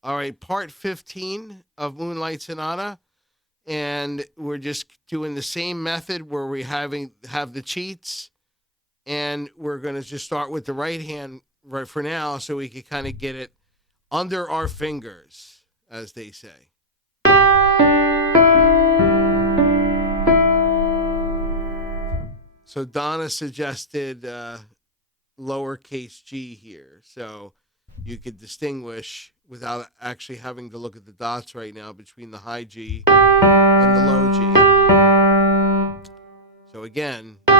All right, part 15 of Moonlight Sonata. And we're just doing the same method where we have the cheats. And we're going to just start with the right hand right for now so we can kind of get it under our fingers, as they say. So Donna suggested lowercase g here. So you could distinguish without actually having to look at the dots right now between the high G and the low G. So again, try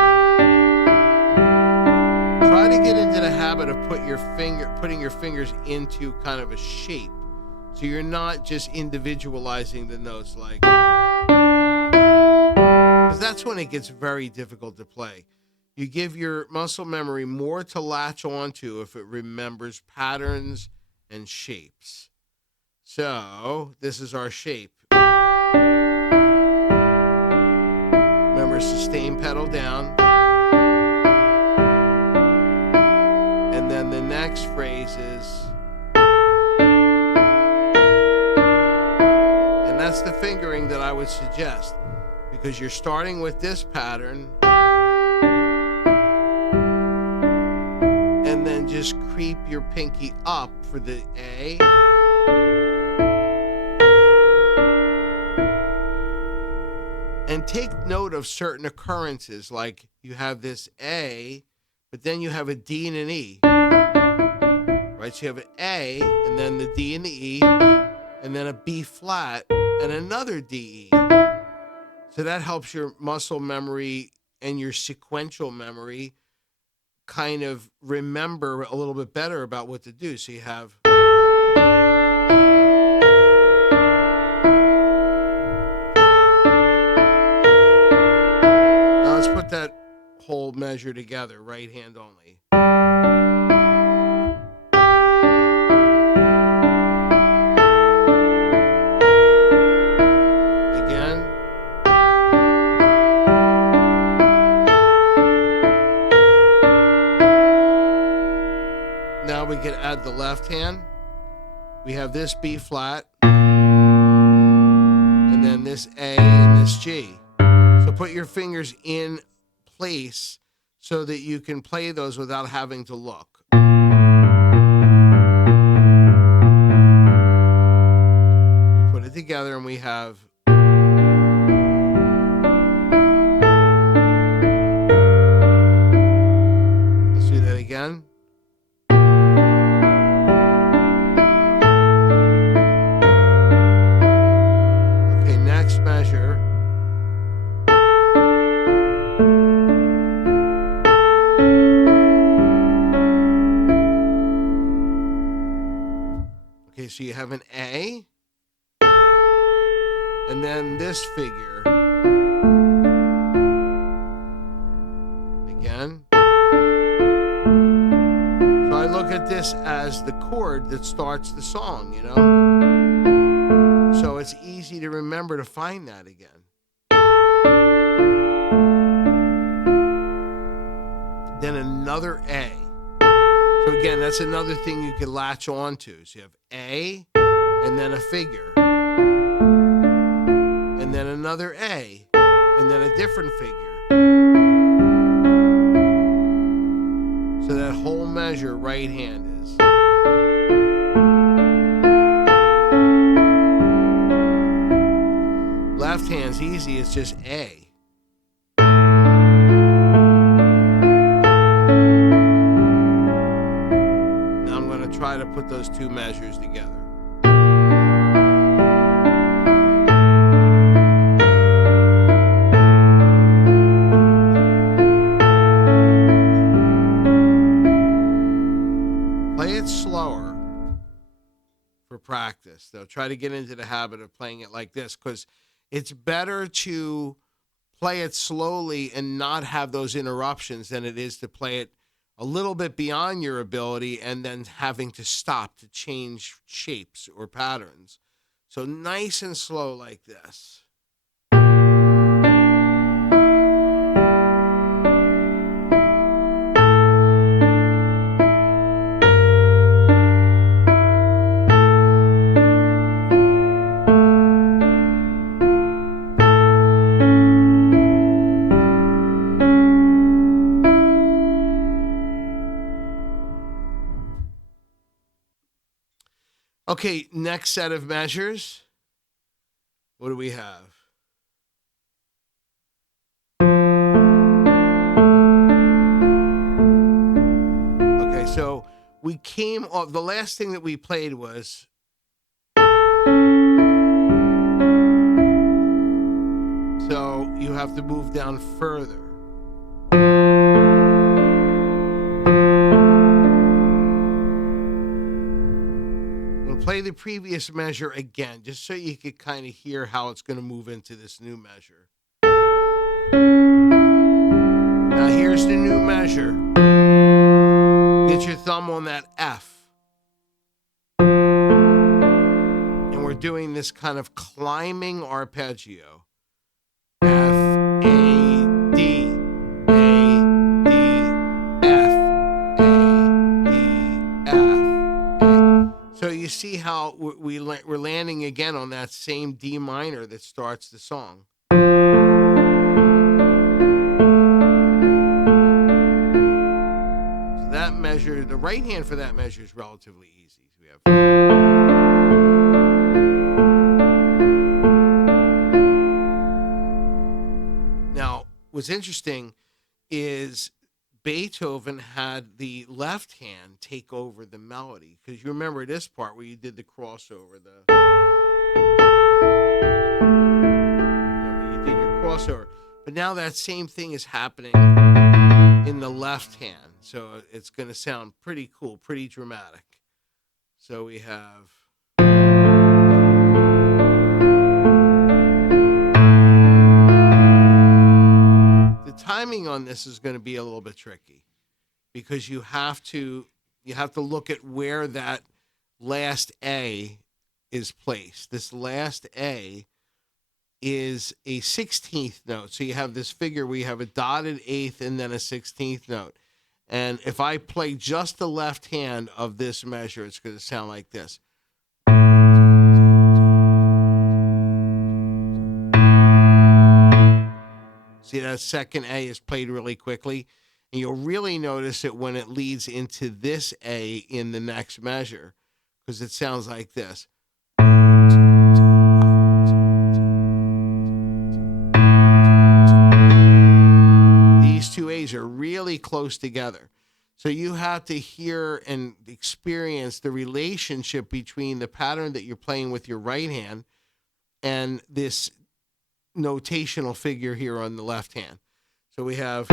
to get into the habit of putting your fingers into kind of a shape. So you're not just individualizing the notes like, because that's when it gets very difficult to play. You give your muscle memory more to latch onto if it remembers patterns and shapes. So this is our shape. Remember, sustain pedal down. And then the next phrase is, and that's the fingering that I would suggest, because you're starting with this pattern and then just creep your pinky up for the A. And take note of certain occurrences, like you have this A, but then you have a D and an E. Right? So you have an A, and then the D and the E, and then a B flat, and another D, E. So that helps your muscle memory and your sequential memory kind of remember a little bit better about what to do. So you have... Now let's put that whole measure together, right hand only. Again. Now we can add the left hand. We have this B flat, and then this A and this G. So put your fingers in place so that you can play those without having to look. We put it together and we have... Let's do that again. Okay, next measure. Okay, so you have an A, and then this figure. Again. So I look at this as the chord that starts the song, you know? So it's easy to remember to find that again. Then another A. So again, that's another thing you can latch on to. So you have A, and then a figure. And then another A, and then a different figure. So that whole measure, right hand is. Left hand's easy, it's just A. Try to put those two measures together. Play it slower for practice, though. Try to get into the habit of playing it like this, because it's better to play it slowly and not have those interruptions than it is to play it a little bit beyond your ability and then having to stop to change shapes or patterns. So nice and slow like this. Okay, next set of measures. What do we have? Okay, so we came off, the last thing that we played was so you have to move down further. We'll play the previous measure again, just so you could kind of hear how it's going to move into this new measure. Now here's the new measure. Get your thumb on that F. And we're doing this kind of climbing arpeggio. F, A, D, A, D, F, A, D, F, A. So you see how we're landing again on that same D minor that starts the song. So that measure, the right hand for that measure is relatively easy. So we have. Now, what's interesting is Beethoven had the left hand take over the melody, because you remember this part where you did the crossover, where you did your crossover. But now that same thing is happening in the left hand, so it's going to sound pretty cool, pretty dramatic. So we have. Timing on this is going to be a little bit tricky, because you have to look at where that last A is placed. This last A is a 16th note. So you have this figure where you have a dotted eighth and then a 16th note. And if I play just the left hand of this measure, it's going to sound like this. See, that second A is played really quickly, and you'll really notice it when it leads into this A in the next measure, because it sounds like this. These two A's are really close together. So you have to hear and experience the relationship between the pattern that you're playing with your right hand and this notational figure here on the left hand. So we have.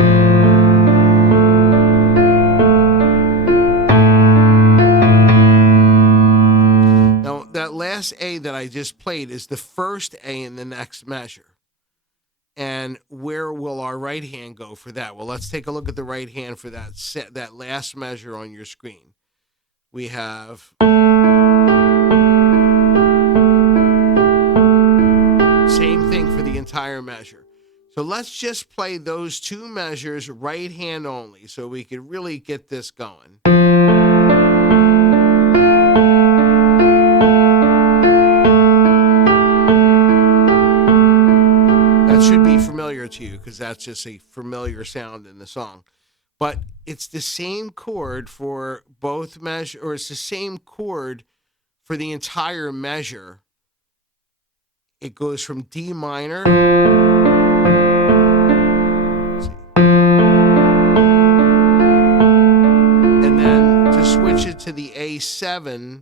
Now, that last A that I just played is the first A in the next measure. And where will our right hand go for that? Well, let's take a look at the right hand for that last measure on your screen. We have. Same thing for the entire measure. So let's just play those two measures right hand only, so we can really get this going. That should be familiar to you, because that's just a familiar sound in the song. But it's the same chord for both measures, or it's the same chord for the entire measure. It goes from D minor. Let's see. And then to switch it to the A7,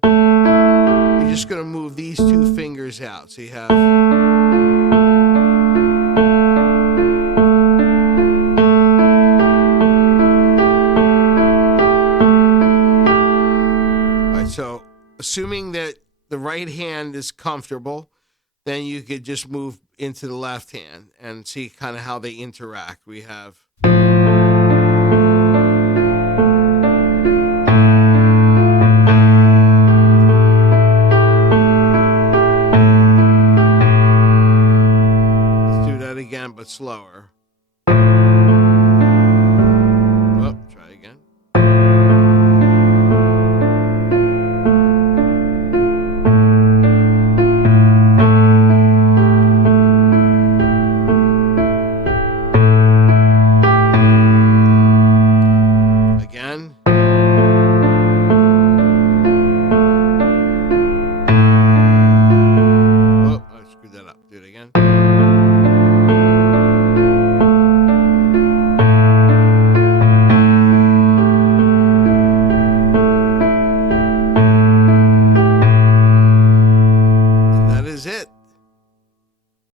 you're just going to move these two fingers out. So you have. All right, so assuming that the right hand is comfortable, then you could just move into the left hand and see kind of how they interact. We have. Let's do that again, but slower.